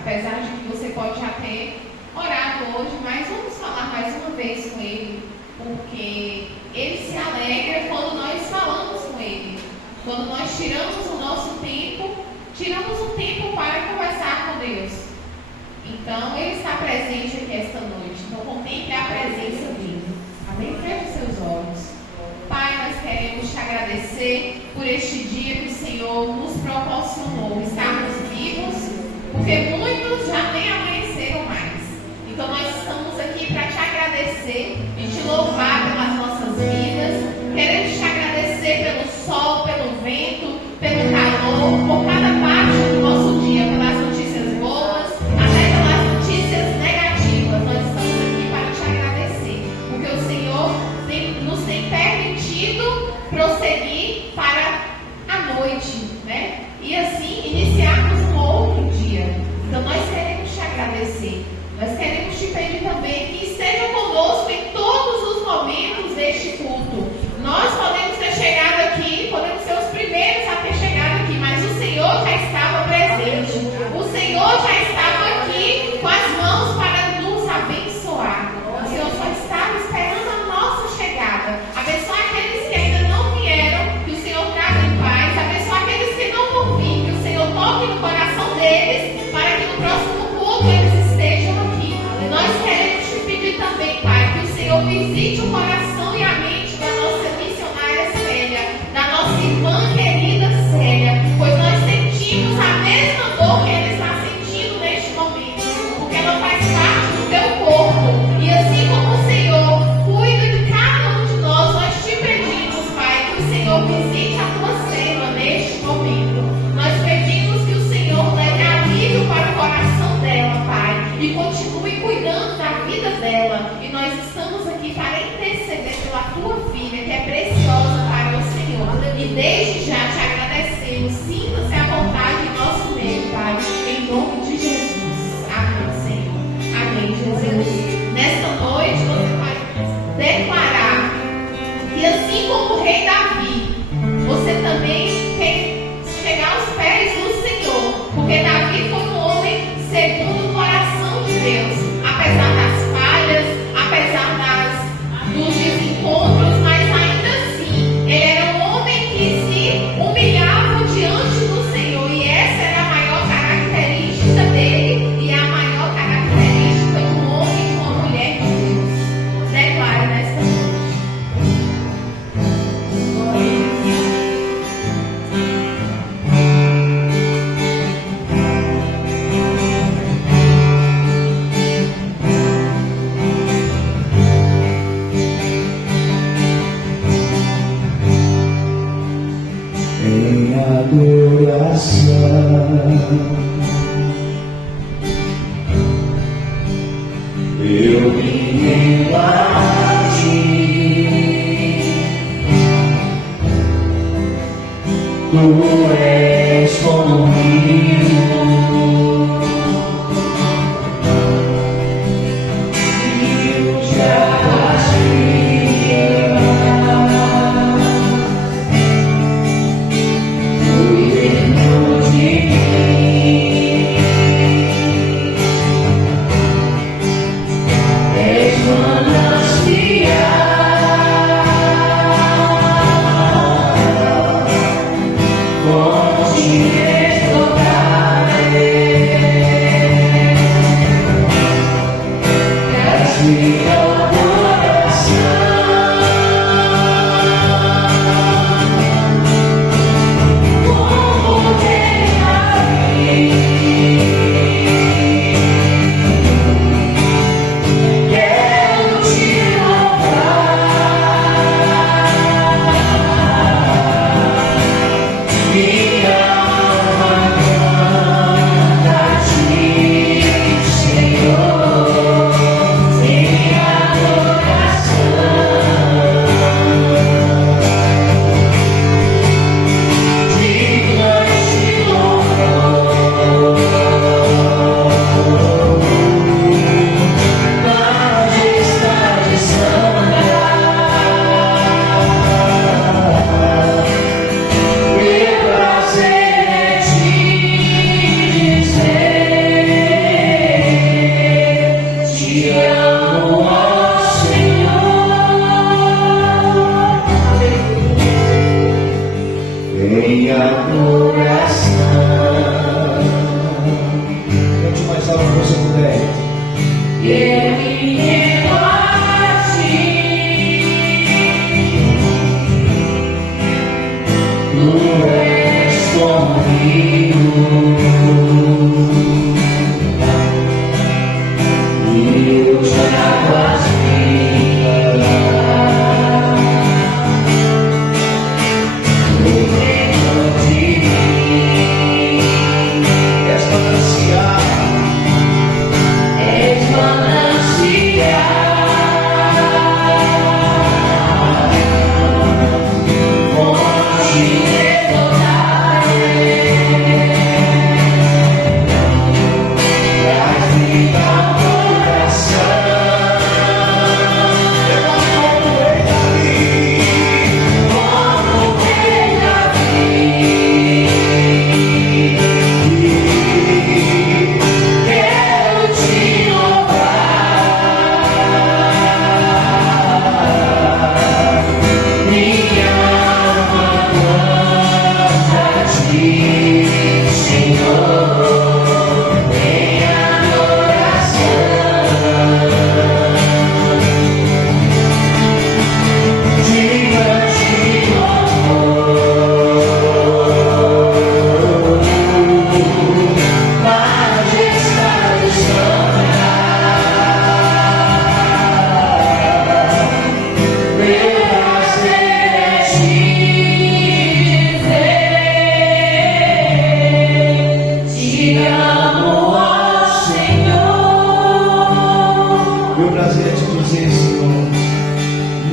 Apesar de que você pode já ter orado hoje, mas vamos falar mais uma vez com Ele, porque Ele se alegra quando nós falamos com Ele. Quando nós tiramos o nosso tempo, tiramos um tempo para conversar com Deus. Então, Ele está presente aqui esta noite. Então, contemple a presença dEle. Amém? Feche seus olhos. Pai, nós queremos te agradecer por este dia que o Senhor nos proporcionou. Estarmos vivos, porque muitos já nem amanheceram mais. Então, nós estamos aqui para te agradecer e te louvar pelas nossas vidas. Queremos te agradecer pelo sol, pelo vento, pelo calor, por cada parte do nosso dia, pelas notícias boas, até pelas notícias negativas. Nós estamos aqui para te agradecer, porque o Senhor nos tem permitido prosseguir para a noite, né? E assim iniciarmos um outro dia. Então nós queremos te agradecer. Nós queremos te pedir também que esteja conosco em todos os momentos deste culto. Nós podemos ter chegado aqui, podemos ser os primeiros a ter chegado aqui, mas o Senhor já estava presente. O Senhor já estava aqui com as mãos para nos abençoar. O Senhor só estava esperando a nossa chegada. Abençoar aqueles que ainda não vieram, que o Senhor traga em paz. Abençoar aqueles que não vão vir, que o Senhor toque no coração deles, para que no próximo culto eles estejam aqui. Nós queremos te pedir também, Pai, que o Senhor visite o coração e a mente da nossa missionária Célia, da nossa irmã querida Célia, pois nós sentimos a mesma dor que ela está sentindo neste momento, porque ela faz parte do teu corpo. E assim como o Senhor cuida de cada um de nós, nós te pedimos, Pai, que o Senhor visite a tua serva neste momento. Nós pedimos que o Senhor leve alívio para o coração dela, Pai, e continue cuidando da vida dela. E nós estamos aqui para interceder pela tua filha, que é preciosa para o Senhor. E desde já te agradecemos. Sinta-se à vontade em nosso meio, Pai, em nome de Jesus. Amém, Senhor. Amém, Jesus. Nesta noite você vai declarar que assim como o rei Davi, você também quer chegar aos pés do Senhor, porque Davi foi um homem segundo o coração de Deus, apesar das falhas, apesar dos desencontros, mas ainda assim, ele era um homem que se humilhava diante do Senhor, e essa era a maior característica dele, e a maior característica de um homem e de uma mulher de Deus. Declare nesta noite. Em adoração eu me rendo a ti. Tu és como um rio de águas vivas. Fonte em adoração. Cante mais alto que você puder. Eu me rendo a ti. Tu és como rio, rios de águas vivas. Dentro de mim és manancial, És manancial, fonte traz vida ao coração. Como rei Davi, quero te louvar. Minha alma canta a ti, Senhor, em adoração. Diga-te majestade santa. Meu prazer é te dizer, te amo, ó Senhor. Meu prazer é te dizer, Senhor.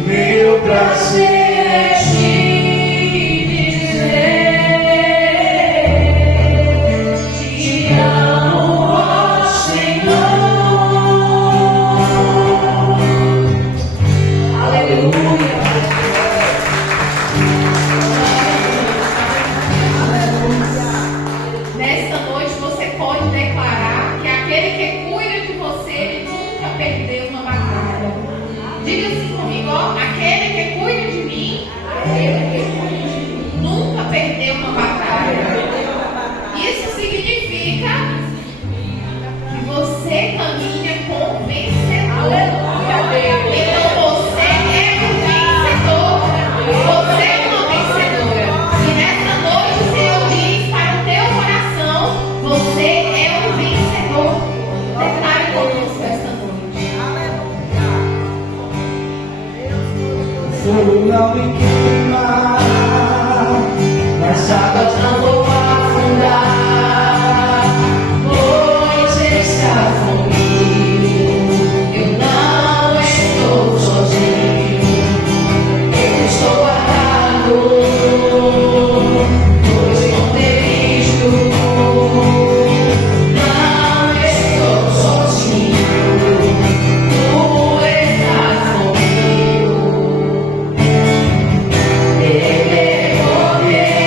Meu prazer é te dizer, te amo, ó Senhor. Aleluia. Nesta noite você pode declarar que aquele que cuida de você, ele nunca perdeu uma batalha. Diga assim comigo, ó, aquele que cuida de mim, nunca perdeu uma batalha. Isso significa que você caminha com o vencedor. Então você é um vencedor. Você é uma vencedora. E nessa noite o Senhor diz para o teu coração: você é um vencedor. Declare conosco esta noite. Fogo não me queima, nas águas não vou afundar, pois está comigo. Eu não estou sozinho, eu estou guardado no esconderijo. Não estou sozinho, tu estás comigo. Ele é poder.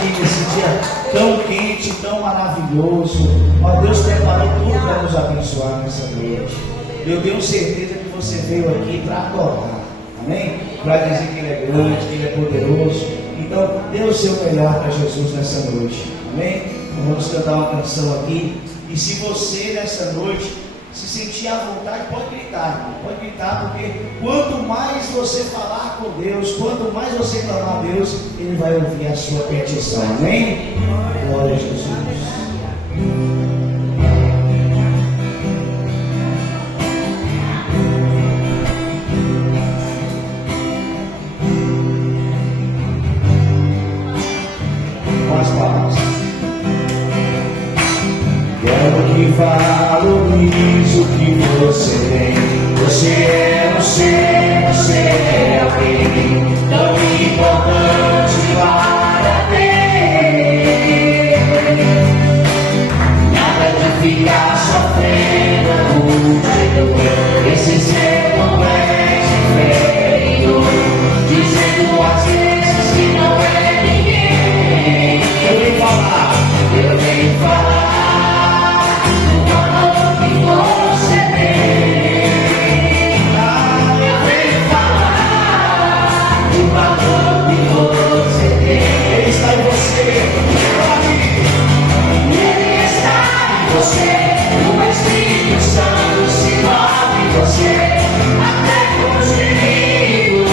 aqui nesse dia tão quente, tão maravilhoso. Ó, Deus preparou tudo para nos abençoar nessa noite. Eu tenho certeza que você veio aqui para adorar, amém? Para dizer que Ele é grande, que Ele é poderoso. Então, dê o seu melhor para Jesus nessa noite, amém? Então, vamos cantar uma canção aqui. E se você nessa noite se sentir à vontade, pode gritar, porque quanto mais você falar com Deus, quanto mais você clamar a Deus, Ele vai ouvir a sua petição, amém? Glória a Jesus. Com as palavras. Quero que valorize o que você tem. Você é você é alguém tão importante para Deus. Nada de ficar sofrendo muito, esse ser complexo feio, dizendo às vezes que não é ninguém. Eu venho falar. Você tem. Eu venho falar do valor que você tem. Ele está em você. Ele está em você. O Espírito Santo se move em você. Até com os inimigos.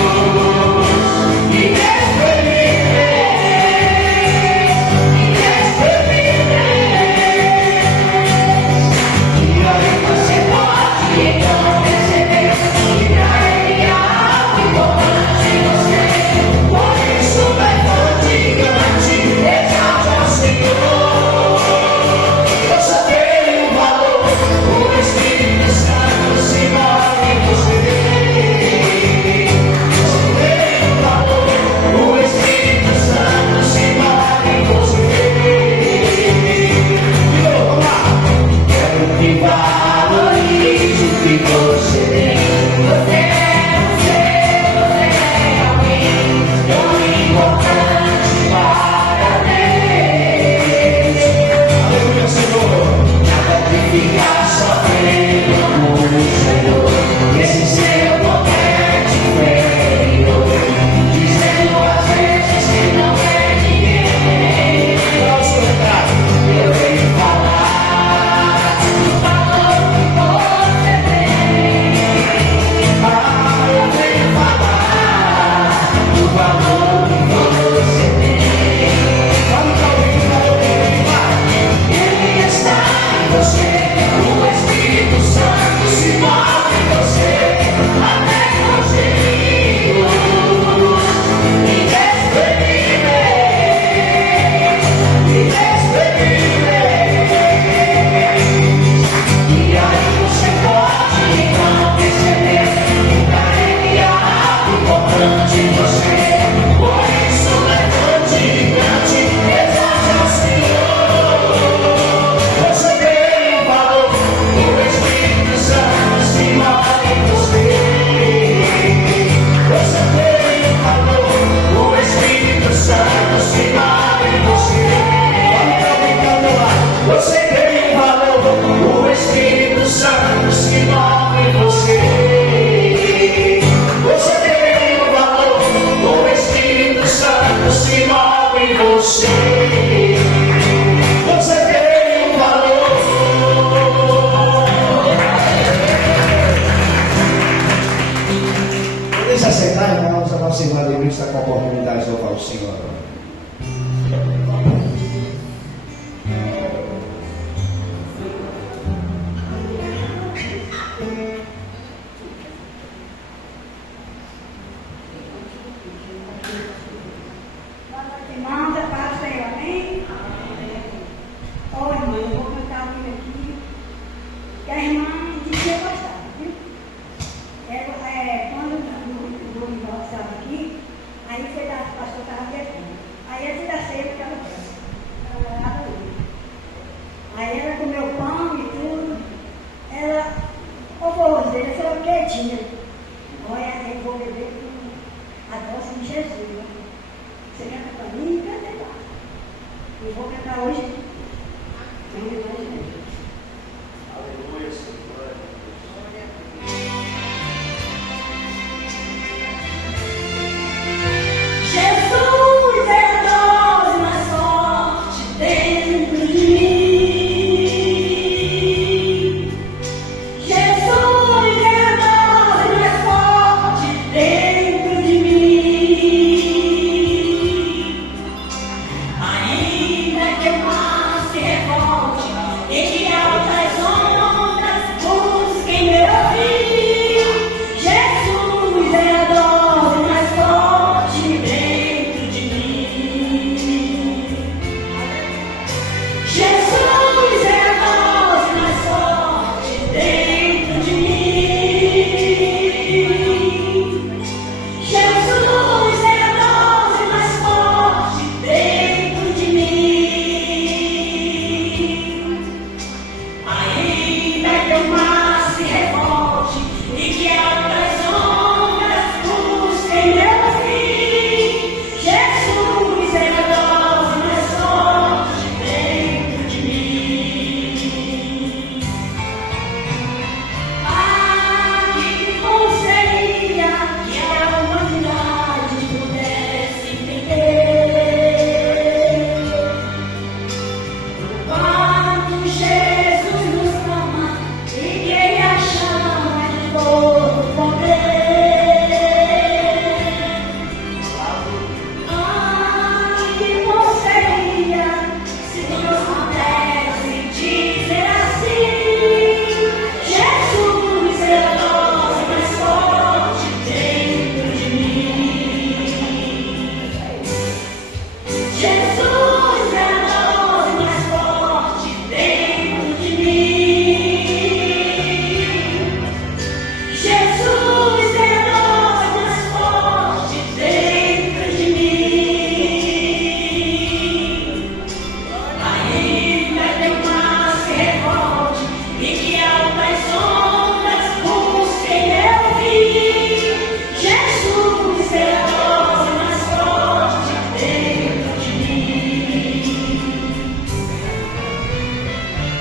Quando o pastor estava aqui, aí o pastor estava viajando. Aí antes da ceia, hoje. Aleluia, Senhor. Jesus é a dose mais forte dentro de mim. Jesus é a dose mais forte dentro de mim. Ainda que o mar se revolte e que altas ondas busquem meu fim, Jesus é a dose mais forte dentro de mim. Jesus é a dose mais forte dentro de mim. Jesus é a dose mais forte dentro de mim. Ainda que o mar se revolte e que altas ondas busquem meu fim, Jesus é a dose mais forte dentro de mim. Ah, que bom seria que a humanidade pudesse entender quando Jesus nos ama e que Ele a chama de todo poder. Ah, que bom seria se Deus pudesse dizer assim: Jesus é a dose mais forte dentro de mim. Jesus é a dose mais forte dentro de mim. Jesus é a dose mais forte dentro de mim. Ainda que o mar se revolte e que altas ondas busquem meu fim, Jesus é a dose mais forte dentro de mim.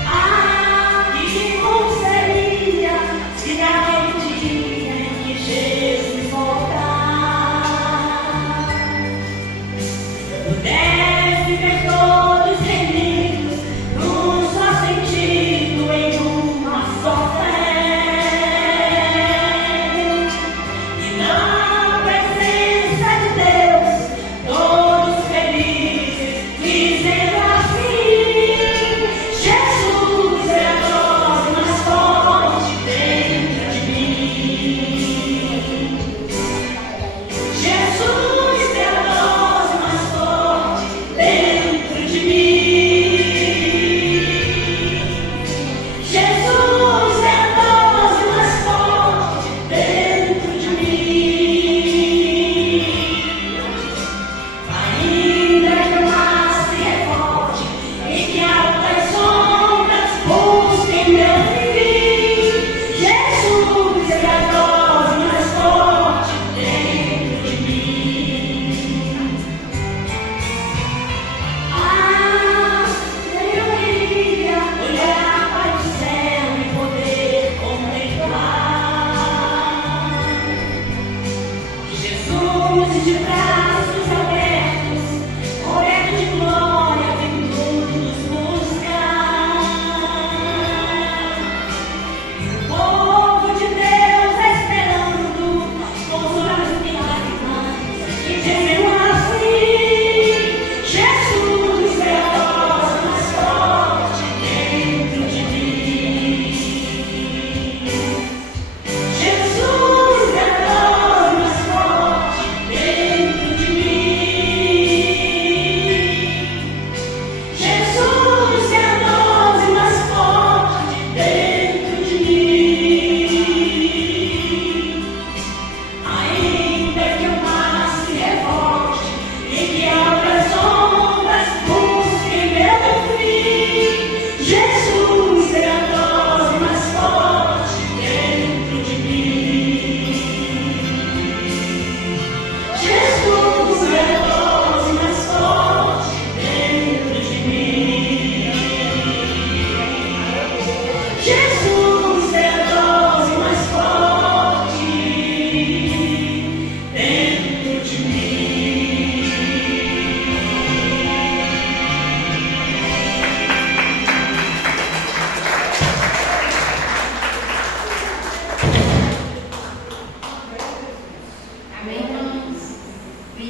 Ah, que bom seria se naquele dia em que Jesus voltar, pudesse ver todos reunidos num só sentido, em uma só fé, e na presença de Deus, todos felizes, dizendo assim: Jesus é a dose mais forte dentro de mim. Jesus é a dose mais forte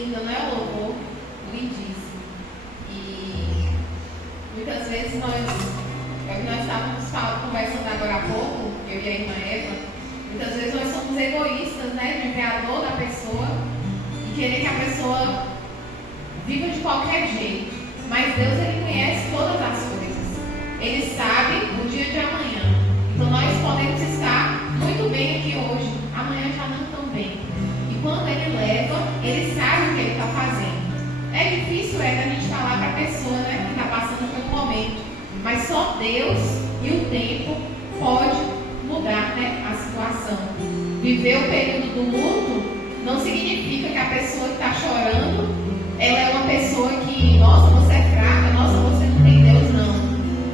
linda, não é? O louvor, lindíssimo. E muitas vezes nós estávamos conversando agora há pouco, eu e a irmã Eva, muitas vezes nós somos egoístas, né? De ver a dor da pessoa e querer que a pessoa viva de qualquer jeito. Mas Deus, Ele conhece todas as coisas. Ele sabe o dia de amanhã. Então nós podemos estar muito bem aqui hoje, amanhã já não tão bem. E quando Ele leva, Ele sabe o que Ele está fazendo. É difícil da gente falar para a pessoa, né, que está passando pelo momento. Mas só Deus e o tempo pode mudar, né, a situação. Viver o período do luto não significa que a pessoa que está chorando, ela é uma pessoa que, nossa, você é fraca, nossa, você não tem Deus, não.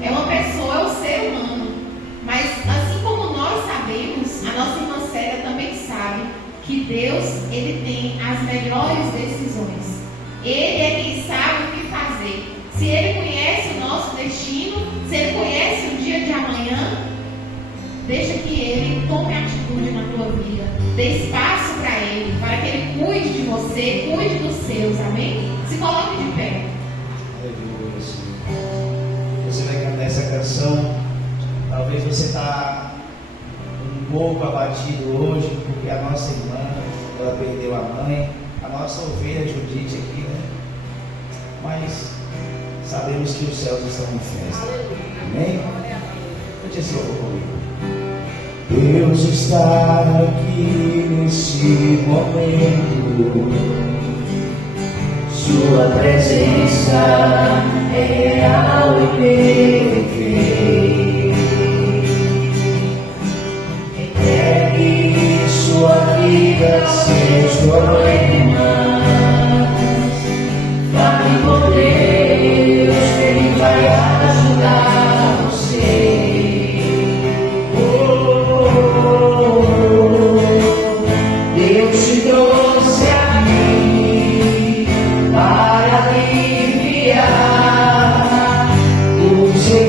É uma pessoa, é o ser humano. Mas assim como nós sabemos, a nossa irmã Célia também sabe que Deus, Ele tem as melhores decisões. Ele é quem sabe o que fazer. Se Ele conhece o nosso destino, se Ele conhece o dia de amanhã, deixa que Ele tome atitude na tua vida. Dê espaço para Ele, para que Ele cuide de você, cuide dos seus, amém? Se coloque de pé. Aleluia, Senhor. Você vai cantar essa canção. Talvez você está um pouco abatido hoje, porque a nossa irmã, ela perdeu a mãe, a nossa ovelha Judite aqui, né? Mas sabemos que os céus estão em festa. Amém? Cante esse louvor comigo. Deus está aqui nesse momento. Sua presença é real e perfeita. Entregue sua vida, seus problemas. Fale com Deus, que Ele vai ajudar você. Deus te trouxe aqui para aliviar o seu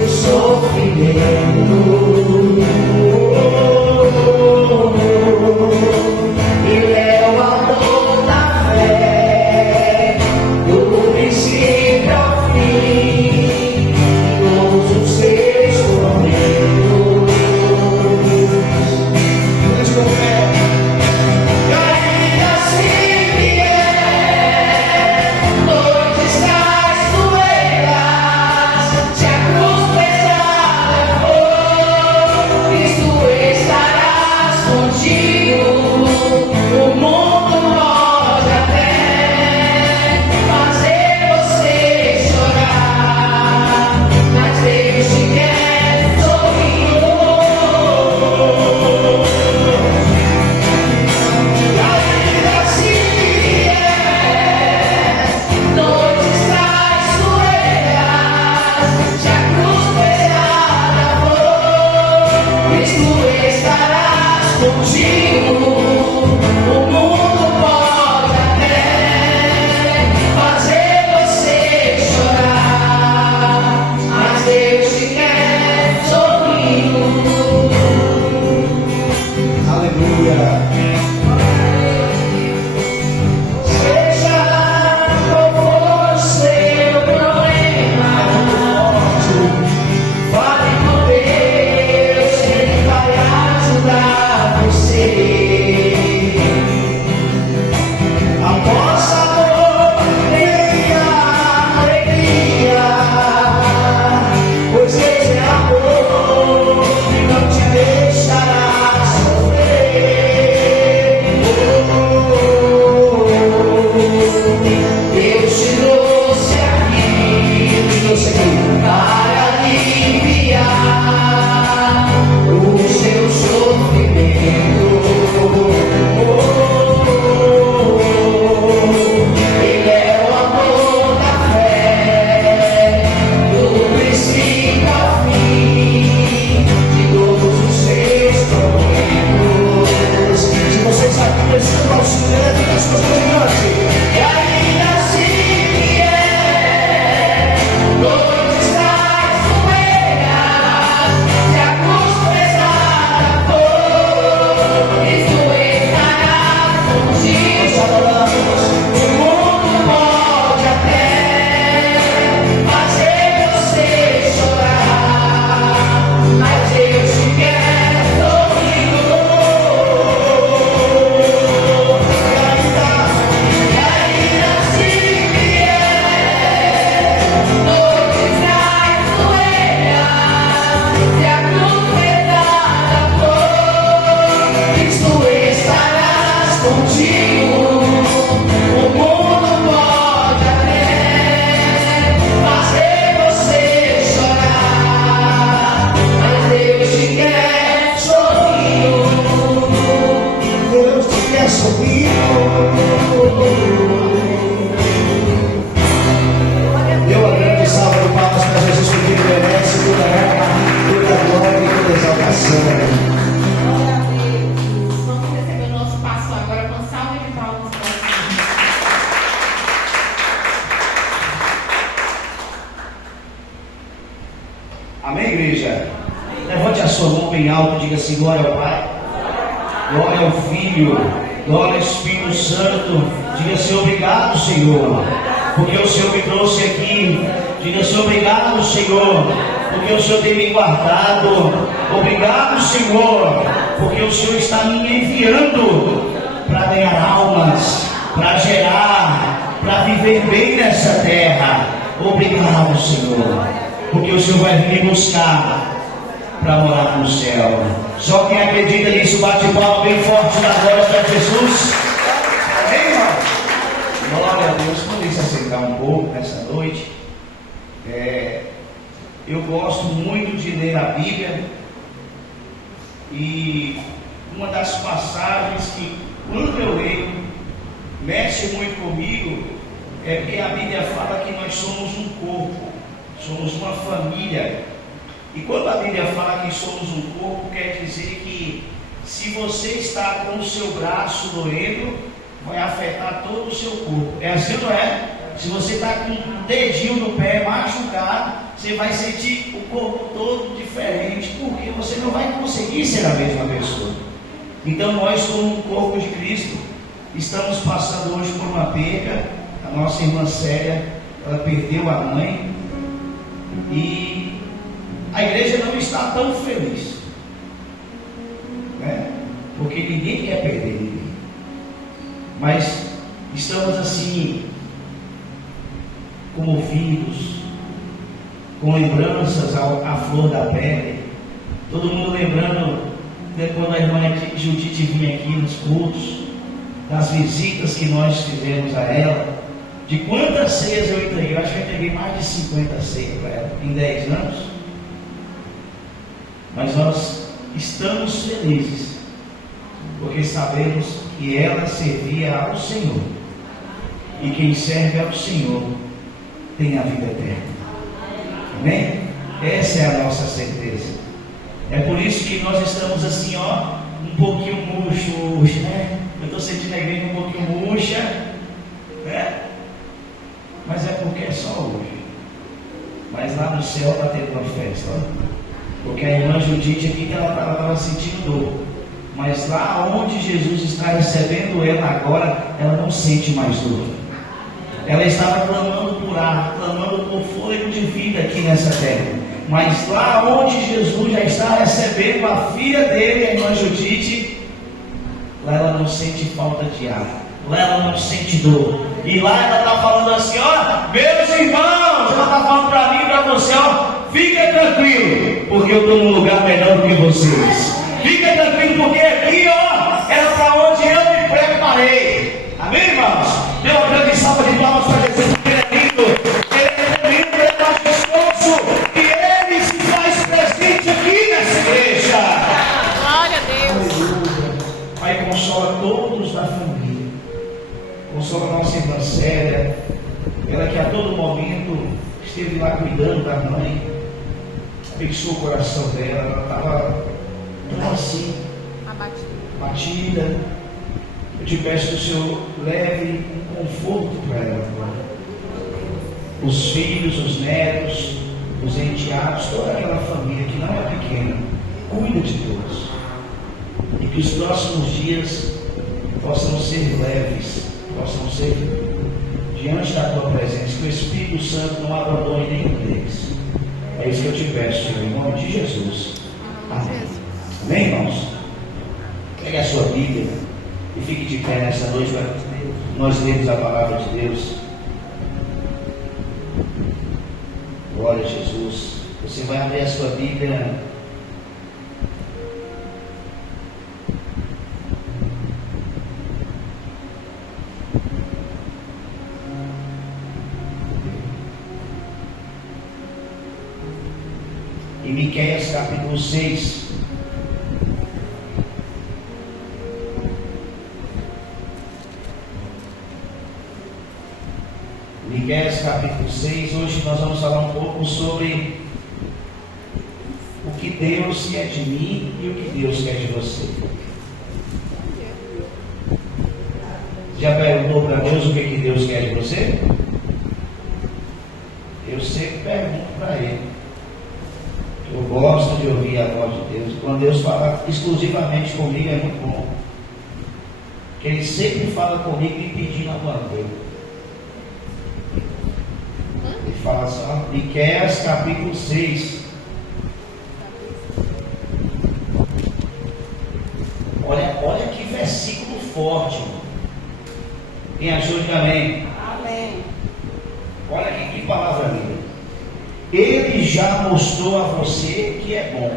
bem alto, diga assim: glória ao Pai, glória ao Filho, glória ao Espírito Santo. Diga assim: obrigado, Senhor, porque o Senhor me trouxe aqui. Diga assim: obrigado, Senhor, porque o Senhor tem me guardado. Obrigado, Senhor, porque o Senhor está me enviando para ganhar almas, para gerar, para viver bem nessa terra. Obrigado, Senhor, porque o Senhor vai vir me buscar para morar no céu. Só quem acredita nisso, bate palma bem forte na glória para Jesus. Amém, irmão? Glória a Deus. Vamos se assentar um pouco nessa noite. Eu gosto muito de ler a Bíblia, e uma das passagens que, quando eu leio, mexe muito comigo, é porque a Bíblia fala que nós somos um corpo, somos uma família. E quando a Bíblia fala que somos um corpo, quer dizer que se você está com o seu braço doendo, vai afetar todo o seu corpo. É assim ou não é? Se você está com o dedinho no pé machucado, você vai sentir o corpo todo diferente, porque você não vai conseguir ser a mesma pessoa. Então nós, como um corpo de Cristo, estamos passando hoje por uma perda. A nossa irmã Célia, ela perdeu a mãe, e a igreja não está tão feliz, né? Porque ninguém quer perder ninguém, mas estamos assim, comovidos, com lembranças à flor da pele. Todo mundo lembrando de quando a irmã Judite vinha aqui nos cultos, das visitas que nós fizemos a ela, de quantas ceias eu entreguei. Eu acho que eu entreguei mais de 50 ceias para ela em 10 anos. Mas nós estamos felizes, porque sabemos que ela servia ao Senhor, e quem serve ao Senhor tem a vida eterna. Amém? Essa é a nossa certeza. É por isso que nós estamos assim, ó, um pouquinho murcho hoje, né? Eu estou sentindo a igreja um pouquinho murcha, né? Mas é porque é só hoje. Mas lá no céu está tendo uma festa, ó. Porque a irmã Judite aqui, ela estava sentindo dor, mas lá onde Jesus está recebendo ela agora, ela não sente mais dor. Ela estava clamando por ar, clamando por fôlego de vida aqui nessa terra, mas lá onde Jesus já está recebendo a filha dele, a irmã Judite, lá ela não sente falta de ar, lá ela não sente dor. E lá ela está falando assim: ó, meus irmãos, ela está falando para mim e para você, ó, fica tranquilo, porque eu estou num lugar melhor do que vocês. Fica tranquilo, porque aqui, ó, era para onde eu me preparei. Amém, irmãos? Dê uma grande salva de palmas para Jesus, porque ele é lindo, ele é majestoso, e ele se faz presente aqui nessa igreja. Glória a Deus. Pai, consola todos da família, consola a nossa irmã Célia, ela que a todo momento esteve lá cuidando da mãe, abençoa o coração dela. Ela estava assim, abatida. Eu te peço que o Senhor leve um conforto para ela, os filhos, os netos, os enteados, toda aquela família que não é pequena, cuida de todos, e que os próximos dias possam ser leves, possam ser diante da tua presença, que o Espírito Santo não abandone nenhum deles. É isso que eu te peço, Senhor, em nome de Jesus. Amém. Amém, irmãos? Pegue a sua Bíblia e fique de pé nessa noite para nós lermos a palavra de Deus. Glória a Jesus. Você vai abrir a sua Bíblia em Miqueias capítulo 6. Miqueias capítulo 6. Hoje nós vamos falar um pouco sobre o que Deus quer de mim e o que Deus quer de você. Já perguntou para Deus o que Deus quer de você? Eu sempre pergunto para Ele. Eu gosto de ouvir a voz de Deus. Quando Deus fala exclusivamente comigo é muito bom. Porque Ele sempre fala comigo me pedindo alguma coisa. Ele fala assim, Miqueias capítulo 6. Olha que versículo forte. Quem achou, diga amém. Amém. Olha aqui que palavra linda. Ele já mostrou a você que é bom.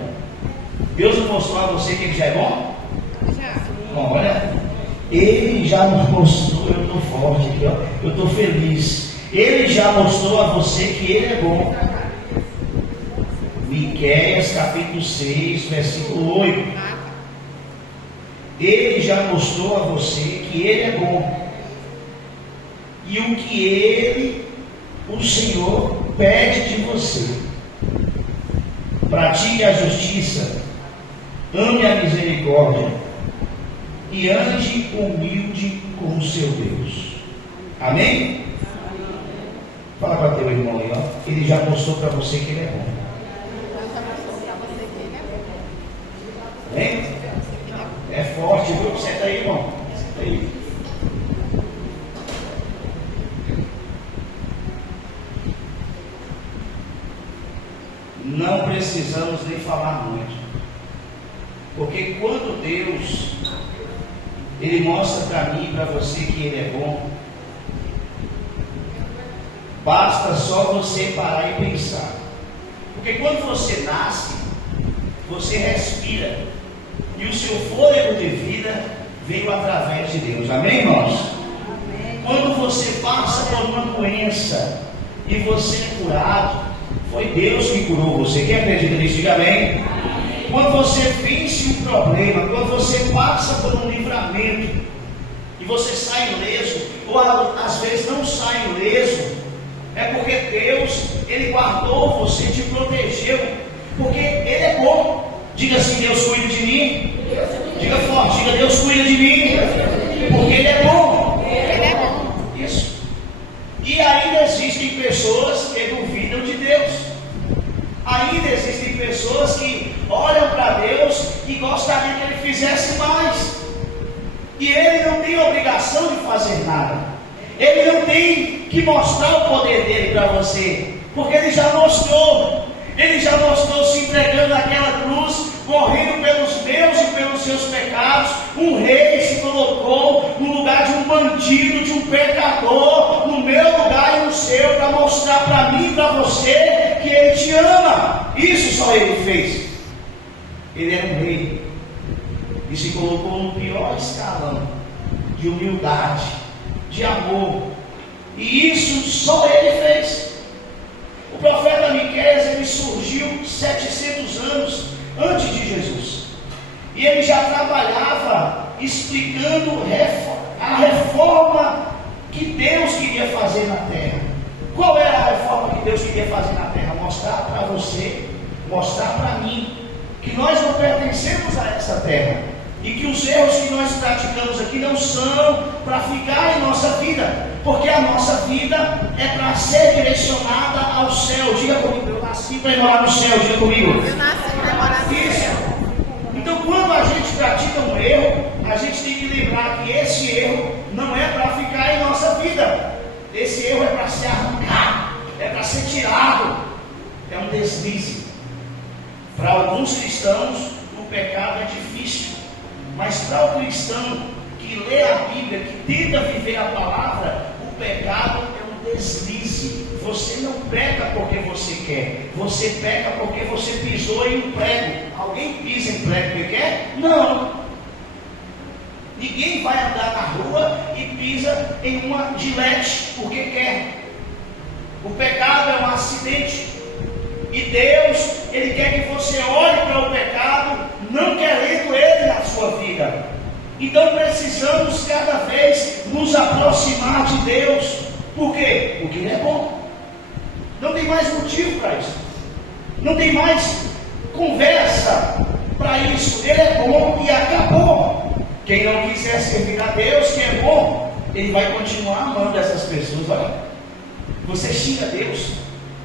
Deus não mostrou a você que ele já é bom? Já. Bom, olha. Ele já mostrou, eu estou forte aqui, ó. Eu estou feliz. Ele já mostrou a você que ele é bom. Miqueias capítulo 6, versículo 8. Ele já mostrou a você que ele é bom. E o que ele, o Senhor, pede de você: pratique a justiça, ame a misericórdia e ande humilde com o seu Deus. Amém? Fala para teu irmão aí, ó. Ele já mostrou para você que ele é bom. Amém? É forte, viu? Senta aí, irmão. Senta aí. Não precisamos nem falar muito. Porque quando Deus Ele mostra para mim e para você que Ele é bom, basta só você parar e pensar. Porque quando você nasce, você respira, e o seu fôlego de vida veio através de Deus. Amém, irmãos? Amém. Quando você passa por uma doença e você é curado, foi Deus que curou você. Quem acredita nisso, diga amém. Quando você vence um problema, quando você passa por um livramento e você sai ileso, ou às vezes não sai ileso, é porque Deus, Ele guardou você, te protegeu, porque Ele é bom. Diga assim: Deus cuida de mim. Diga forte, diga: Deus cuida de mim, porque Ele é bom. Ele é bom. Isso. E ainda existem pessoas que duvidam de Deus. Ainda existem pessoas que olham para Deus e gostariam que Ele fizesse mais. E Ele não tem obrigação de fazer nada. Ele não tem que mostrar o poder dele para você, porque Ele já mostrou. Ele já mostrou se entregando naquela cruz, morrendo pelos meus e pelos seus pecados. Um rei se colocou no lugar de um bandido, de um pecador, no meu lugar e no seu, para mostrar para mim e para você que Ele te ama. Isso só Ele fez. Ele era um rei e se colocou no pior escalão de humildade, de amor, e isso só Ele fez. O profeta Miqueias, ele surgiu 700 anos antes de Jesus, e ele já trabalhava explicando a reforma que Deus queria fazer na terra. Qual era a reforma que Deus queria fazer na terra? Mostrar para você, mostrar para mim, que nós não pertencemos a essa terra, e que os erros que nós praticamos aqui não são para ficar em nossa vida, porque a nossa vida é para ser direcionada ao céu. Diga comigo: eu nasci para ir morar no céu. Diga comigo: Eu nasci para morar no céu. Isso. Então, quando a gente pratica um erro, a gente tem que lembrar que esse erro não é para ficar em nossa vida. Esse erro é para ser arrancado, é para ser tirado. É um deslize. Para alguns cristãos, o pecado é difícil. Mas para o cristão que lê a Bíblia, que tenta viver a palavra, o pecado é um deslize. Você não peca porque você quer, você peca porque você pisou em um prego. Alguém pisa em prego porque quer? Não. Ninguém vai andar na rua e pisa em uma gilete porque quer. O pecado é um acidente. E Deus, Ele quer que você olhe para o pecado, não querendo ele na sua vida. Então precisamos cada vez nos aproximar de Deus. Por quê? Porque Ele é bom. Não tem mais motivo para isso. Não tem mais conversa para isso. Ele é bom e acabou. Quem não quiser servir a Deus, que é bom, ele vai continuar amando essas pessoas. Olha, você xinga Deus.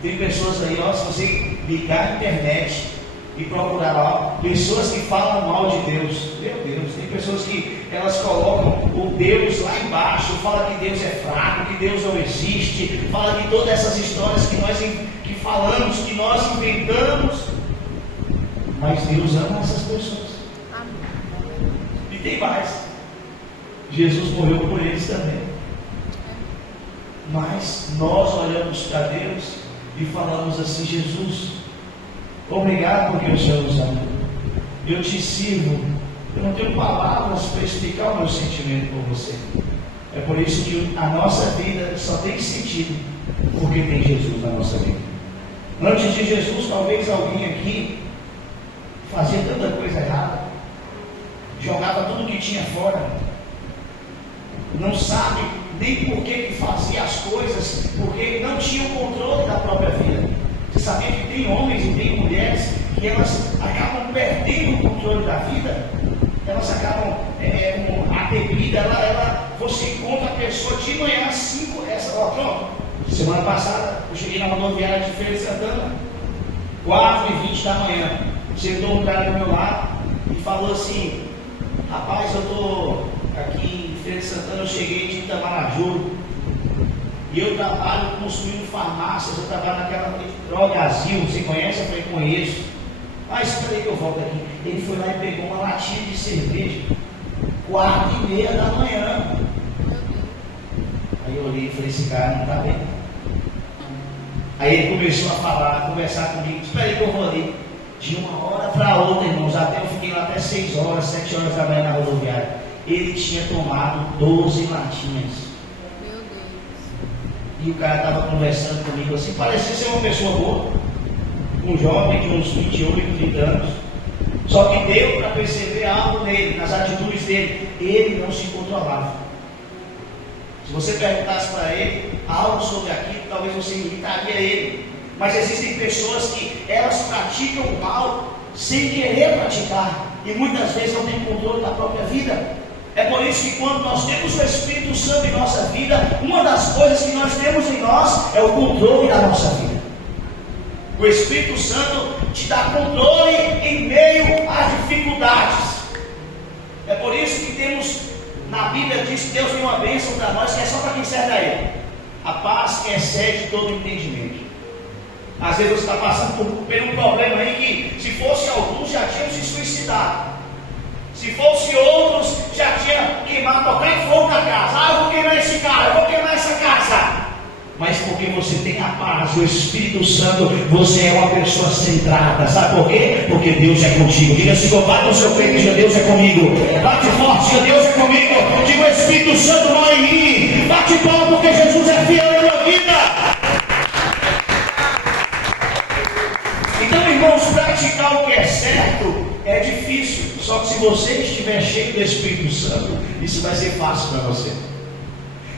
Tem pessoas aí, ó, se você ligar a internet, e procurar lá pessoas que falam mal de Deus. Meu Deus, tem pessoas que elas colocam o Deus lá embaixo, fala que Deus é fraco, que Deus não existe, fala de todas essas histórias que nós que falamos, que nós inventamos. Mas Deus ama essas pessoas. E tem mais. Jesus morreu por eles também. Mas nós olhamos para Deus e falamos assim: Jesus, obrigado porque o Senhor nos ama. Eu te sirvo. Eu não tenho palavras para explicar o meu sentimento por você. É por isso que a nossa vida só tem sentido porque tem Jesus na nossa vida. Antes de Jesus, talvez alguém aqui fazia tanta coisa errada, jogava tudo que tinha fora, não sabe nem por que fazia as coisas, porque não tinha o controle da própria vida. Você sabia que tem homens e tem mulheres que elas acabam perdendo o controle da vida? Elas acabam, a bebida, você encontra a pessoa de manhã às 5, pronto. Semana passada eu cheguei na rodoviária de Feira de Santana, 4h20 da manhã. Sentou um cara do meu lado e falou assim: rapaz, eu estou aqui em Feira de Santana, eu cheguei de Itamaraju e eu trabalho construindo farmácias, eu trabalho naquela Drogazil, você conhece? Eu falei: conheço. Ah, espera aí que eu volto aqui. Ele foi lá e pegou uma latinha de cerveja, 4h30 da manhã. Aí eu olhei e falei: esse cara não está bem. Aí ele começou a conversar comigo: espera aí que eu vou ali. De uma hora para outra, irmãos, até eu fiquei lá até 6 horas, 7 horas da manhã na rodoviária. Ele tinha tomado 12 latinhas. Meu Deus. E o cara estava conversando comigo assim, parecia ser uma pessoa boa, um jovem de uns 28, 30 anos. Só que deu para perceber algo nele, nas atitudes dele. Ele não se controlava. Se você perguntasse para ele algo sobre aquilo, talvez você irritaria ele. Mas existem pessoas que elas praticam o mal sem querer praticar, e muitas vezes não têm controle da própria vida. É por isso que quando nós temos o Espírito Santo em nossa vida, uma das coisas que nós temos em nós é o controle da nossa vida. O Espírito Santo te dá controle em meio às dificuldades. É por isso que temos, na Bíblia diz que Deus tem uma bênção para nós, que é só para quem serve a Ele: a paz que excede todo entendimento. Às vezes você está passando por um problema aí que, se fosse alguns, já tinham se suicidado. Se fosse outros, já tinha queimado, tocar fogo na casa. Ah, eu vou queimar esse cara, eu vou queimar essa casa. Mas porque você tem a paz, o Espírito Santo, você é uma pessoa centrada. Sabe por quê? Porque Deus é contigo. Diga assim: bate no seu peito e diga: Deus é comigo. Bate forte, diga: Deus é comigo. Diga: o Espírito Santo não é em mim. Bate palma porque Jesus é fiel na minha vida. Então, irmãos, praticar o que é certo é difícil. Só que se você estiver cheio do Espírito Santo, isso vai ser fácil para você.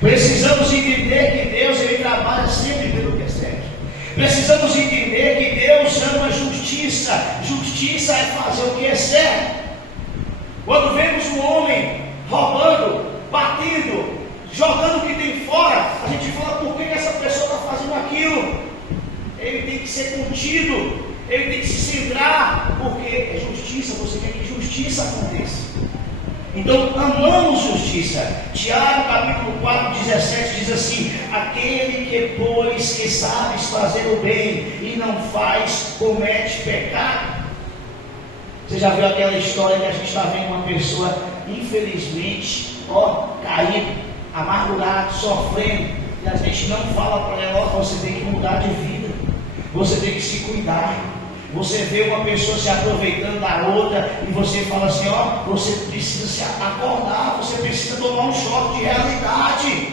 Precisamos entender que Deus, Ele trabalha sempre pelo que é certo. Precisamos entender que Deus ama justiça. Justiça é fazer o que é certo. Quando vemos um homem roubando, batendo, jogando o que tem fora, a gente fala: por que essa pessoa está fazendo aquilo? Ele tem que ser contido, ele tem que se centrar, porque é justiça. Você quer que justiça aconteça. Então, amamos justiça. Tiago, capítulo 4, 17, diz assim: aquele que, pois, que sabes fazer o bem e não faz, comete pecado. Você já viu aquela história que a gente está vendo uma pessoa, infelizmente, caído, amargurado, sofrendo, e a gente não fala para ela: você tem que mudar de vida, você tem que se cuidar. Você vê uma pessoa se aproveitando da outra e você fala assim: você precisa se acordar, você precisa tomar um choque de realidade.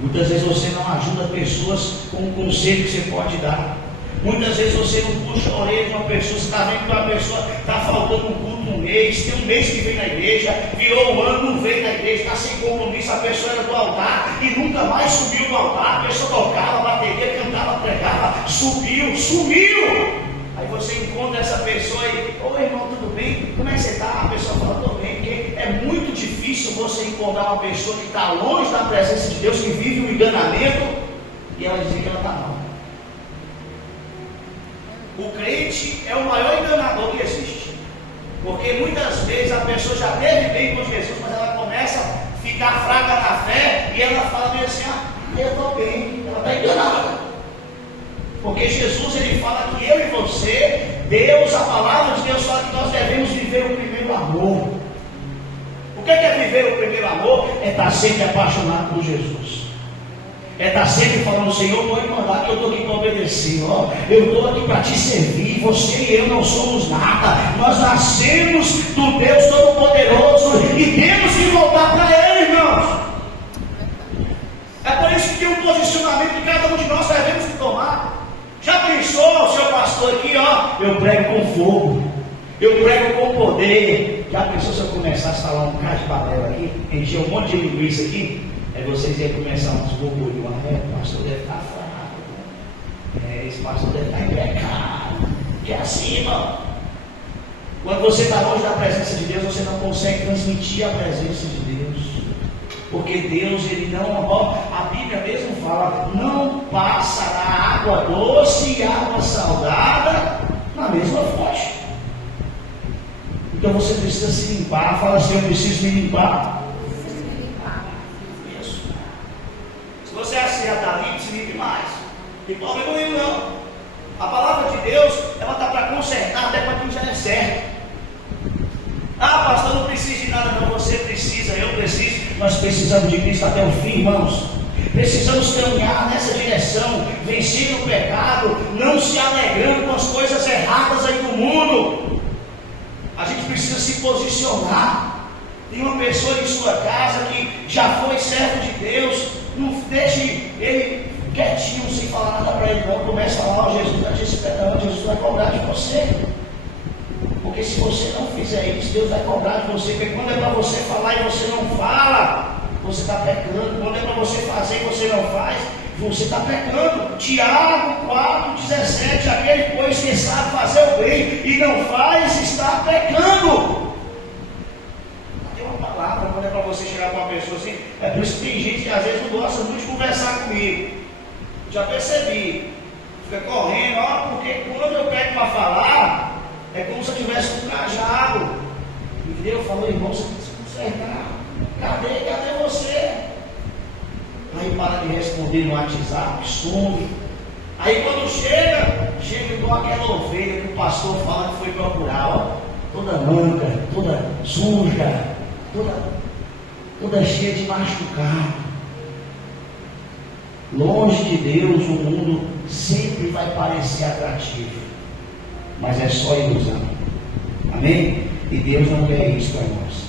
Muitas vezes você não ajuda pessoas com o conselho que você pode dar. Muitas vezes você não puxa a orelha de uma pessoa. Você está vendo que uma pessoa está faltando um culto um mês, tem um mês que vem na igreja, virou um ano, não veio na igreja, está sem compromisso. A pessoa era do altar e nunca mais subiu do altar. A pessoa tocava, bateria, cantava, pregava, sumiu. Aí você encontra essa pessoa e: oi, irmão, tudo bem? Como é que você está? A pessoa fala: estou bem. Porque é muito difícil você encontrar uma pessoa que está longe da presença de Deus, que vive um enganamento, e ela dizer que ela está mal. O crente é o maior enganador que existe. Porque muitas vezes a pessoa já teve bem com Jesus, mas ela começa a ficar fraca na fé e ela fala meio assim, eu estou bem, ela está enganada. Porque Jesus ele fala que eu e você, Deus, a palavra de Deus fala que nós devemos viver o primeiro amor. O que é viver o primeiro amor? É estar sempre apaixonado por Jesus. É estar sempre falando, Senhor, pode mandar que eu estou aqui para obedecer, ó. Eu estou aqui para te servir, você e eu não somos nada. Nós nascemos do Deus Todo-Poderoso e temos que voltar para Ele, irmãos. É por isso que tem um posicionamento que cada um de nós devemos tomar. Já pensou, seu pastor aqui, ó, eu prego com fogo, eu prego com poder. Já pensou se eu começasse a falar um bocado de balela aqui, encher um monte de linguiça aqui? Aí vocês iam começar uns burburinhos, o pastor deve estar fraco, esse pastor deve estar em pecado, que é assim, irmão. Quando você está longe da presença de Deus, você não consegue transmitir a presença de Deus, porque Deus, ele não, a Bíblia mesmo fala, não passará água doce e água salgada na mesma fonte. Então você precisa se limpar, fala assim, eu preciso me limpar. Se você assim já está limpo, se limpe mais. Não tem problema nenhum não. A palavra de Deus, ela está para consertar até para quem já é certo. Pastor, não precisa de nada não, você precisa, eu preciso. Nós precisamos de Cristo até o fim, irmãos. Precisamos caminhar nessa direção, vencendo o pecado, não se alegrando com as coisas erradas aí do mundo. A gente precisa se posicionar. Tem uma pessoa em sua casa que já foi servo de Deus, não deixe ele quietinho, sem falar nada para ele, não. Comece a falar, Jesus está te esperando, Jesus vai cobrar de você. Porque se você não fizer isso, Deus vai cobrar de você. Porque quando é para você falar e você não fala, você está pecando. Quando é para você fazer e você não faz, você está pecando. Tiago 4,17, aquele pois que sabe fazer o bem e não faz, está pecando. Palavra, quando é para você chegar com uma pessoa assim, é por isso que tem gente que às vezes não gosta muito de conversar comigo. Já percebi, fica correndo, porque quando eu pego para falar, é como se eu tivesse um cajado. Entendeu? Falou, irmão, você tem que se consertar. Cadê você? Aí para de responder no WhatsApp, some. Aí quando chega igual aquela ovelha que o pastor fala que foi procurar, toda manca, toda suja. Toda cheia de machucado. Longe de Deus, o mundo sempre vai parecer atrativo, mas é só ilusão. Amém? E Deus não quer isso para nós.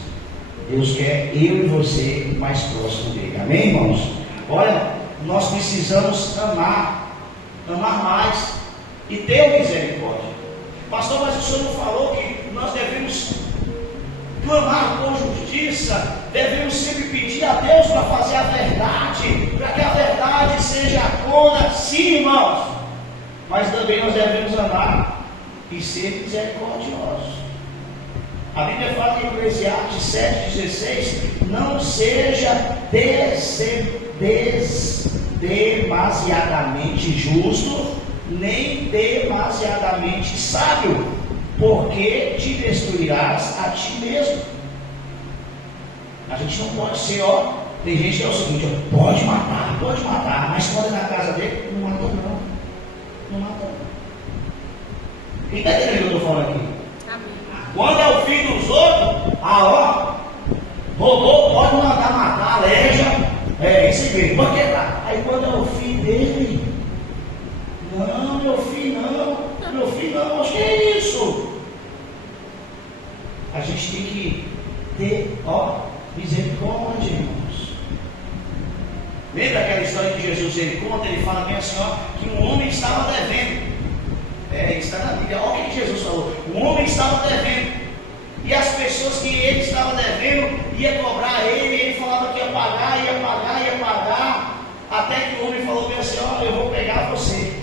Deus quer eu e você mais próximo dele. Amém, irmãos? Olha, nós precisamos amar mais e ter misericórdia. Pastor, mas o senhor não falou que nós devemos clamar por justiça, devemos sempre pedir a Deus para fazer a verdade, para que a verdade seja a tona, sim, irmãos, mas também nós devemos amar e ser misericordiosos. A Bíblia fala em Eclesiastes 7,16, não seja demasiadamente justo, nem demasiadamente sábio, porque te destruirás a ti mesmo. A gente não pode ser, tem gente que é o seguinte, pode matar, mas quando é na casa dele, não mata não. Quem está entendendo o que eu estou falando aqui? Quando é o filho dos outros, roubou, pode mandar matar, aleja, isso mesmo, pode quebrar. Aí quando é o filho dele, não, meu filho não, acho que é isso. A gente tem que ter, misericórdia, irmãos. Lembra aquela história que Jesus ele conta? Ele fala bem assim, que um homem estava devendo. Está na Bíblia. Olha o que Jesus falou. Um homem estava devendo. E as pessoas que ele estava devendo ia cobrar ele falava que ia pagar. Até que o homem falou bem assim, eu vou pegar você.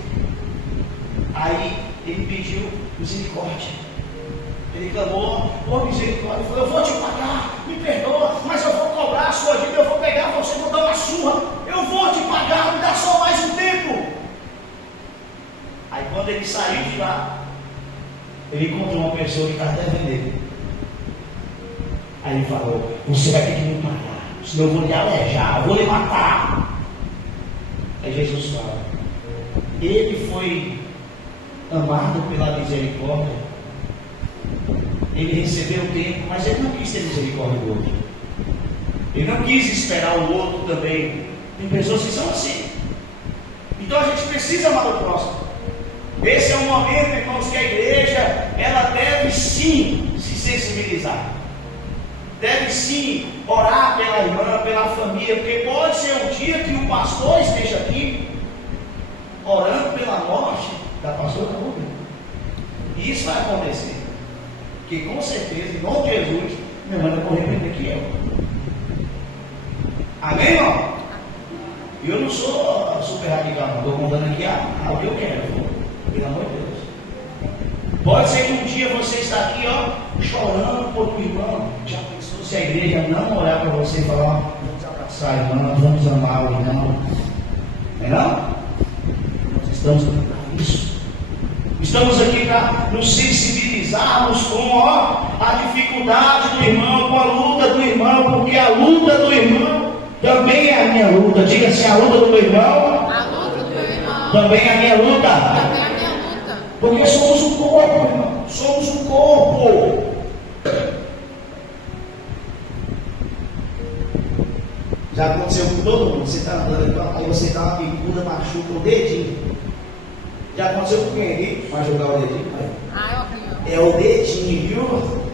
Aí ele pediu misericórdia. Ele clamou, misericórdia. Ele falou, eu vou te pagar, me perdoa, mas eu vou cobrar a sua dívida, eu vou pegar você, vou dar uma surra, eu vou te pagar, me dá só mais um tempo. Aí quando ele ele saiu de lá, ele encontrou uma pessoa que está até vendendo. Aí ele falou: você vai ter que me pagar, senão eu vou lhe alejar, eu vou lhe matar. Aí Jesus fala: ele foi amado pela misericórdia, ele recebeu o tempo, mas ele não quis ser misericordioso, ele não quis esperar o outro também. Tem pessoas que são assim. Então a gente precisa amar o próximo. Esse é um momento, irmãos, que a igreja ela deve sim se sensibilizar, deve sim orar pela irmã, pela família, porque pode ser um dia que o pastor esteja aqui orando pela morte da pastora Rubem. E isso vai acontecer, porque com certeza, em nome de Jesus, minha irmã vai correr primeiro que eu. Amém, irmão? E eu não sou super radical, não. Estou contando aqui o que eu quero, pelo amor de Deus. Pode ser que um dia você está aqui, chorando por tua irmã. Já pensou se a igreja não olhar para você e falar: vamos abraçar a irmã, vamos amar o irmão? Não é não? Nós estamos aqui para isso. Estamos aqui para nos sensibilizarmos com a dificuldade do irmão, com a luta do irmão, porque a luta do irmão também é a minha luta. Diga assim: a luta do meu irmão, A luta do meu irmão também é a minha luta. também é a minha luta. Porque somos um corpo, irmão. Somos um corpo. Já aconteceu com todo mundo. Você está andando, aí você dá uma bicuda, machuca o dedinho. Já aconteceu com quem aqui? Machucar o dedinho? É o dedinho, viu?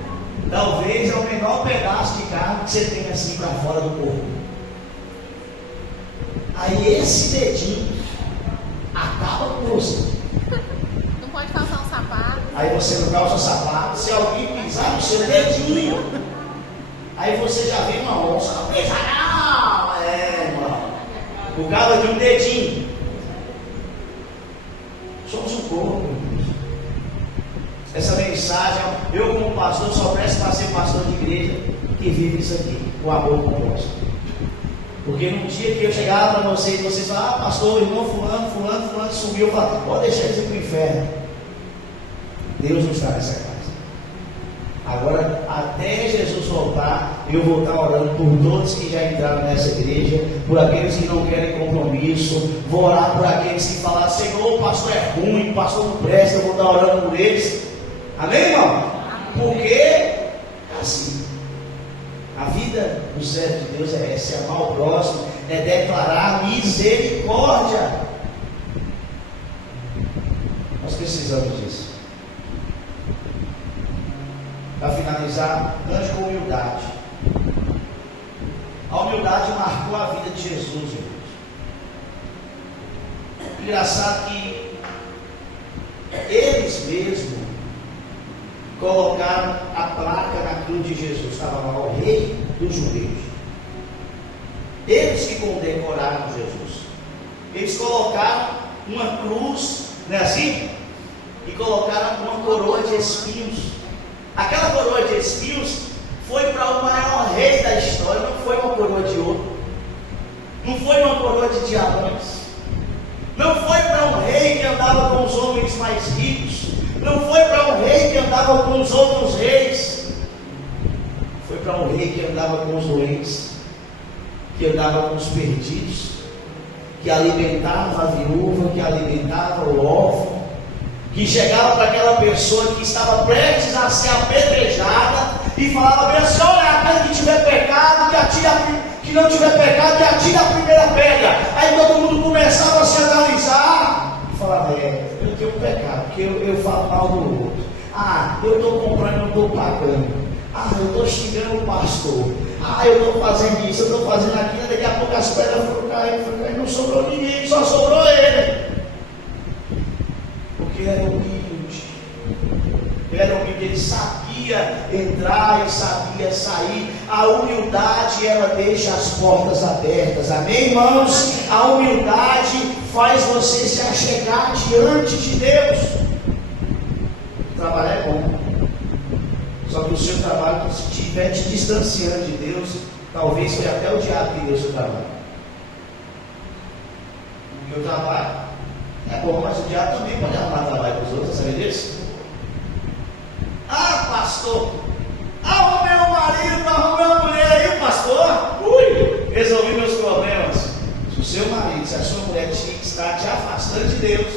Talvez é o menor pedaço de carne que você tem assim para fora do corpo. Aí esse dedinho acaba com você. Não pode calçar um sapato. Aí você não calça sapato. Se alguém pisar no seu dedinho, aí você já vê uma onça. Não pisa não! Irmão. Por causa de um dedinho. Somos um corpo. Essa mensagem, eu como pastor só presto para ser pastor de igreja que vive isso aqui, o amor com o próximo. Porque no dia que eu chegava para vocês, vocês falavam: pastor, o irmão fulano sumiu, eu falava: pode deixar eles ir para o inferno. Deus não está nessa casa. Agora, até Jesus voltar, eu vou estar orando por todos que já entraram nessa igreja, por aqueles que não querem compromisso, vou orar por aqueles que falaram: Senhor, o pastor é ruim, o pastor não presta, eu vou estar orando por eles. Amém, irmão? Porque assim, a vida do servo de Deus é essa: é amar o próximo, é declarar misericórdia. Nós precisamos disso. Para finalizar, ande com humildade. A humildade marcou a vida de Jesus, irmãos. Engraçado que eles mesmos colocaram a placa na cruz de Jesus. Estava lá o rei dos judeus. Eles que condecoraram Jesus. Eles colocaram uma cruz, não é assim? E colocaram uma coroa de espinhos. Aquela coroa de espinhos foi para o maior rei da história. Não foi uma coroa de ouro, não foi uma coroa de diamantes, não foi para um rei que andava com os homens mais ricos, não foi para um rei que andava com os outros reis, foi para um rei que andava com os doentes, que andava com os perdidos, que alimentava a viúva, que alimentava o órfão, que chegava para aquela pessoa que estava prestes a ser apedrejada e falava bem assim: olha, aquele que tiver pecado, que não tiver pecado, que atire a primeira pedra. Aí todo mundo começava a se analisar e falava: eu tenho um pecado, porque eu falo mal do outro. Eu estou comprando, eu estou pagando. Eu estou xingando o pastor. Eu estou fazendo isso, eu estou fazendo aquilo. Daqui a pouco as pedras foram caindo, não sobrou ninguém, só sobrou ele. Porque era humilde, ele sabia entrar e sabia sair. A humildade, ela deixa as portas abertas. Amém, irmãos? A humildade faz você se achegar diante de Deus. Trabalhar é bom, só que o seu trabalho, se estiver te distanciando de Deus, talvez foi até o diabo que deu o seu trabalho. O meu trabalho É bom, mas o diabo também pode arrumar trabalho para os outros, sabe disso? Ah, pastor, arrumei um marido, arrumei uma mulher aí, pastor. Resolvi meus problemas. Se o seu marido, se a sua mulher está te afastando de Deus,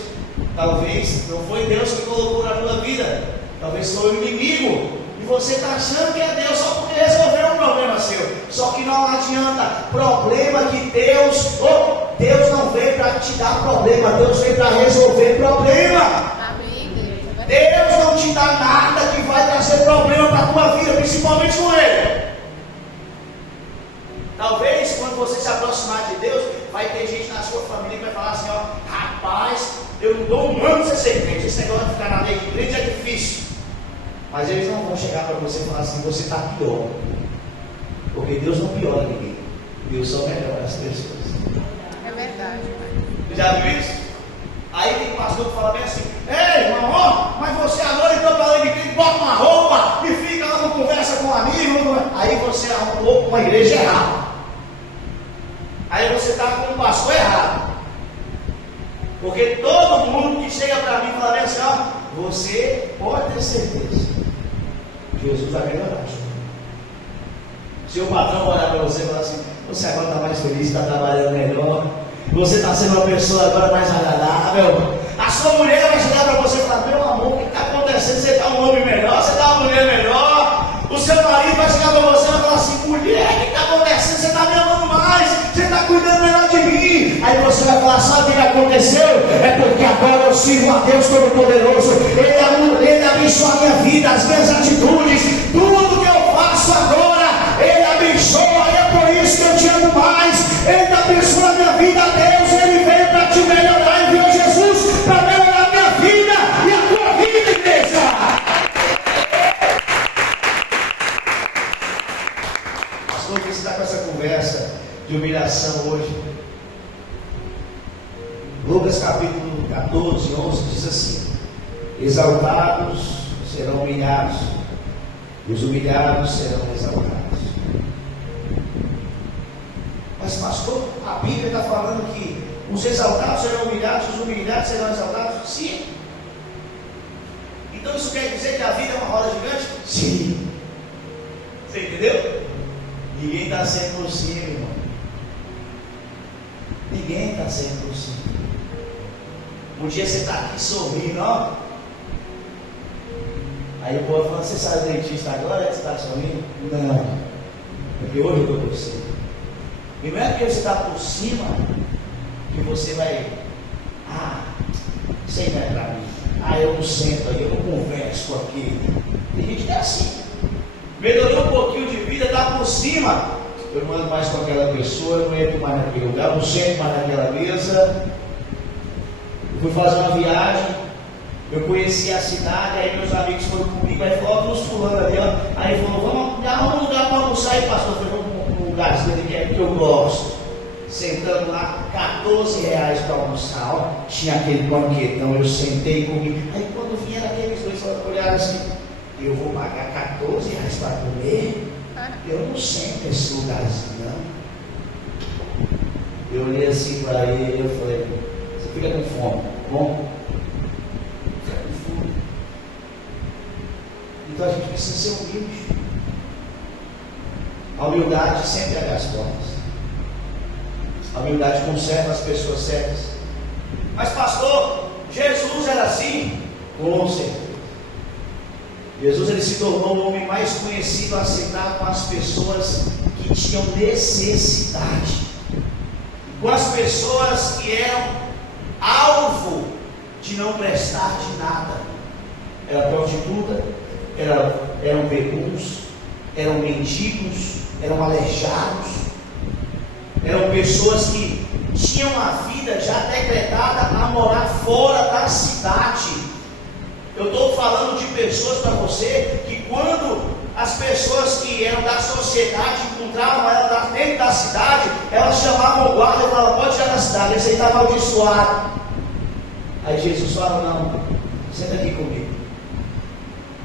talvez não foi Deus que colocou na tua vida, talvez foi o inimigo. E você está achando que é Deus só porque resolveu um problema seu. Só que não adianta. Problema que Deus não veio para te dar problema, Deus veio para resolver problema. Deus não te dá nada que vai trazer problema para a tua vida, principalmente com Ele. Talvez quando você se aproximar de Deus, vai ter gente na sua família que vai falar assim, rapaz, eu não dou um ano para você ser crente, esse negócio de ficar na lei de crente é difícil. Mas eles não vão chegar para você e falar assim, você está pior. Porque Deus não piora ninguém. Deus só melhora as pessoas. É verdade, pai. Já viu isso? Aí tem um pastor que fala bem assim, ei, irmão, mas você agora entrou para a lei de crente, bota uma roupa e fica lá com conversa com um amigo. Aí você arrumou uma igreja errada. Aí você está com um pastor errado. Porque todo mundo que chega para mim fala bem assim, você pode ter certeza. Jesus vai melhorar. Se o patrão olhar para você e falar assim, você agora está mais feliz, está trabalhando melhor, você está sendo uma pessoa agora mais agradável, a sua mulher vai chegar para você e falar, meu amor, o que está acontecendo? Você está um homem melhor, você está uma mulher melhor. O seu marido vai chegar para você e vai falar assim, mulher, o que está acontecendo? Você está me amando mais, você está cuidando melhor de mim. Aí você vai falar, sabe o que aconteceu? É porque agora eu sirvo a Deus Todo-Poderoso, Ele abençoa a minha vida, as minhas atitudes, tudo que eu faço agora, Ele abençoa, e é por isso que eu te amo mais. Ele está abençoando a minha vida, Deus, Ele veio para te melhorar, enviou Jesus para melhorar a minha vida e a tua vida, igreja. Pastor, você está com essa conversa de humilhação hoje. Lucas capítulo 14, 11 diz assim: exaltados serão humilhados, e os humilhados serão exaltados. Mas pastor, a Bíblia está falando que os exaltados serão humilhados, os humilhados serão exaltados? Sim. Então isso quer dizer que a vida é uma roda gigante? Sim. Você entendeu? Ninguém está sempre por cima, irmão. Ninguém está sempre por cima. Um dia você está aqui sorrindo, ó. Aí o povo fala, você sai do dentista agora que você está sorrindo? Não. Porque hoje eu estou por cima. E não é porque você está por cima que você vai, isso aí não é para mim. Eu não sento aí, eu não converso com aquele. Tem gente que é assim. Melhorou um pouquinho de vida, está por cima. Eu não ando mais com aquela pessoa, eu não entro mais naquele lugar, eu não sento mais naquela mesa. Eu fui fazer uma viagem, eu conheci a cidade, aí meus amigos foram comigo, aí falou, nos fulano ali, ó. Aí falou, vamos arrumar um lugar para almoçar aí, pastor. Eu falei, um lugarzinho ali que eu gosto. Sentando lá, R$14 para almoçar, ó. Tinha aquele banquetão, eu sentei e comi. Aí quando vieram aqueles dois, olharam assim, eu vou pagar R$14 para comer? Eu não sento nesse lugarzinho, não. Eu olhei assim para ele e eu falei, você fica com fome, bom? Fica com fome. Então a gente precisa ser humilde. A humildade sempre abre as portas. A humildade conserva as pessoas certas. Mas pastor, Jesus era assim? Com certeza. Jesus ele se tornou o homem mais conhecido, aceitado com as pessoas que tinham necessidade, com as pessoas que eram alvo de não prestar de nada. Era prostituta, eram bedunos, eram mendigos, eram aleijados, eram pessoas que tinham a vida já decretada a morar fora da cidade. Eu estou falando de pessoas para você que quando as pessoas que eram da sociedade encontravam ela dentro da cidade, elas chamavam o guarda e falavam, pode tirar da cidade, esse aí está amaldiçoado. Aí Jesus fala, não, senta aqui comigo.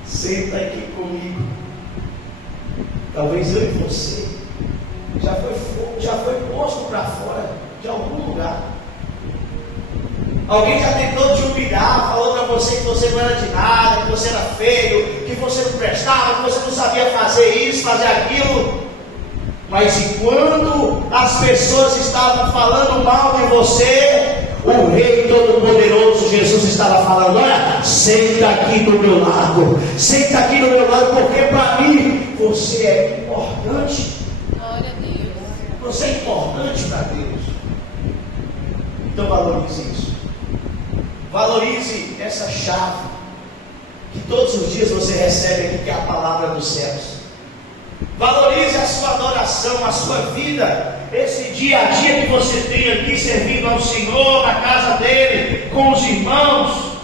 Senta aqui comigo. Talvez eu e você já foi posto para fora de algum lugar. Alguém já tentou te humilhar, falou para você que você não era de nada, que você era feio, que você não prestava, que você não sabia fazer isso, fazer aquilo. Mas enquanto as pessoas estavam falando mal de você, o Rei Todo-Poderoso Jesus estava falando: olha, senta aqui do meu lado, senta aqui do meu lado, porque para mim você é importante. Glória a Deus. Você é importante para Deus. Então valorize isso. Valorize essa chave que todos os dias você recebe aqui, que é a palavra dos céus. Valorize a sua adoração, a sua vida, esse dia a dia que você tem aqui servindo ao Senhor, na casa dele, com os irmãos.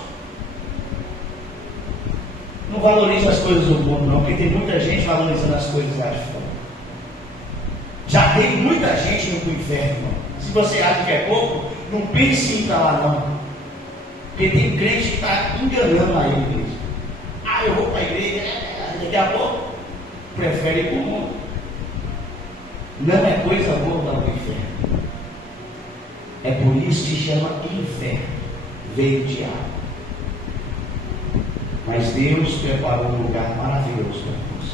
Não valorize as coisas do mundo não, porque tem muita gente valorizando as coisas lá de fora. Já tem muita gente indo para o inferno, irmão. Se você acha que é pouco, não pense em ir para lá não. Porque tem crente que está enganando a igreja. Eu vou para a igreja, daqui a pouco prefere ir para o mundo. Não é coisa boa para o inferno. É por isso que chama inferno. Veio o diabo. Mas Deus preparou um lugar maravilhoso para nós.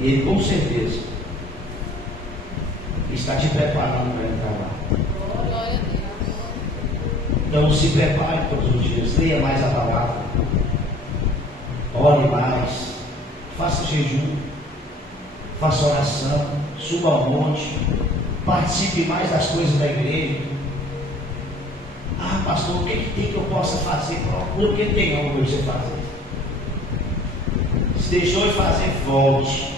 E Ele com certeza está te preparando para entrar lá. Glória a Deus. Então se prepare todos os dias, leia mais a palavra, ore mais, faça jejum, faça oração, suba ao monte, participe mais das coisas da igreja. Pastor, o que tem que eu possa fazer? Procura o que tem algo para você fazer. Se deixou de fazer, volte.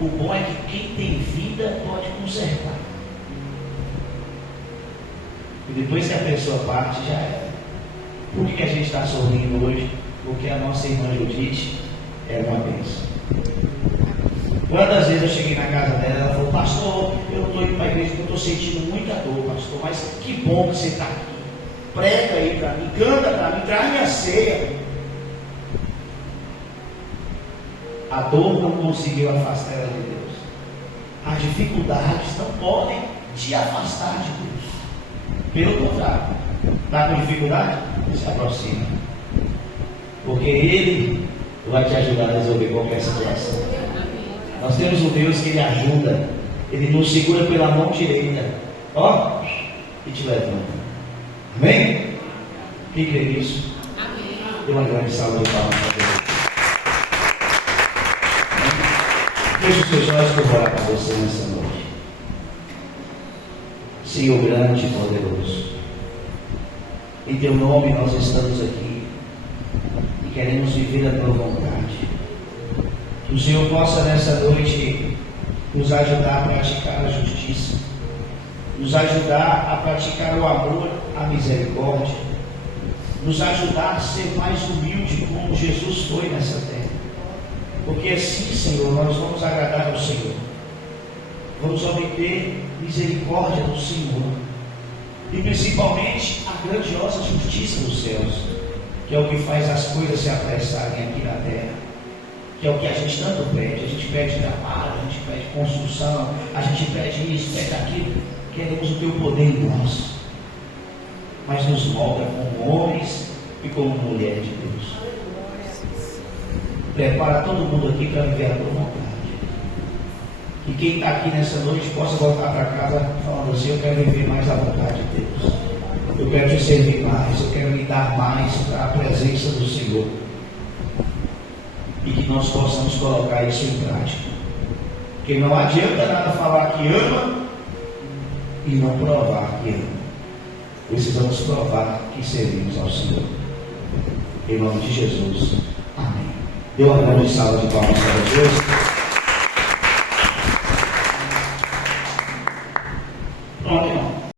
O bom é que quem tem vida pode consertar. E depois que a pessoa parte, já é. Por que a gente está sorrindo hoje? Porque a nossa irmã Judite é uma bênção. Quantas vezes eu cheguei na casa dela, ela falou: pastor, eu estou indo para a igreja porque eu estou sentindo muita dor, pastor, mas que bom que você está aqui. Prega aí para mim, canta para mim, traz minha ceia. A dor não conseguiu afastar ela de Deus. As dificuldades não podem te afastar de Deus. Pelo contrário, está com dificuldade? Se aproxima. Porque Ele vai te ajudar a resolver qualquer situação. Nós temos um Deus que Ele ajuda. Ele nos segura pela mão direita. Ó, e te levanta. Amém? Quem crê nisso? Amém. Dê uma grande salva de palmas para Deus. Feche os seus olhos que eu vou orar para você nessa noite. Senhor grande e poderoso, em Teu nome nós estamos aqui e queremos viver a Tua vontade. Que o Senhor possa nessa noite nos ajudar a praticar a justiça, nos ajudar a praticar o amor, a misericórdia, nos ajudar a ser mais humilde como Jesus foi nessa terra. Porque assim, Senhor, nós vamos agradar ao Senhor. Vamos obter misericórdia do Senhor. E principalmente a grandiosa justiça dos céus, que é o que faz as coisas se apressarem aqui na terra. Que é o que a gente tanto pede. A gente pede trabalho, a gente pede construção, a gente pede isso, pede aquilo. Queremos o Teu poder em nós. Mas nos molda como homens e como mulher de Deus. Prepara todo mundo aqui para viver a Tua vontade. E quem está aqui nessa noite possa voltar para casa falando assim: eu quero viver mais a vontade de Deus. Eu quero te servir mais, eu quero me dar mais para a presença do Senhor. E que nós possamos colocar isso em prática. Porque não adianta nada falar que ama e não provar que ama. Precisamos provar que servimos ao Senhor. Em nome de Jesus. Amém. Dê uma grande salva de palmas para Deus.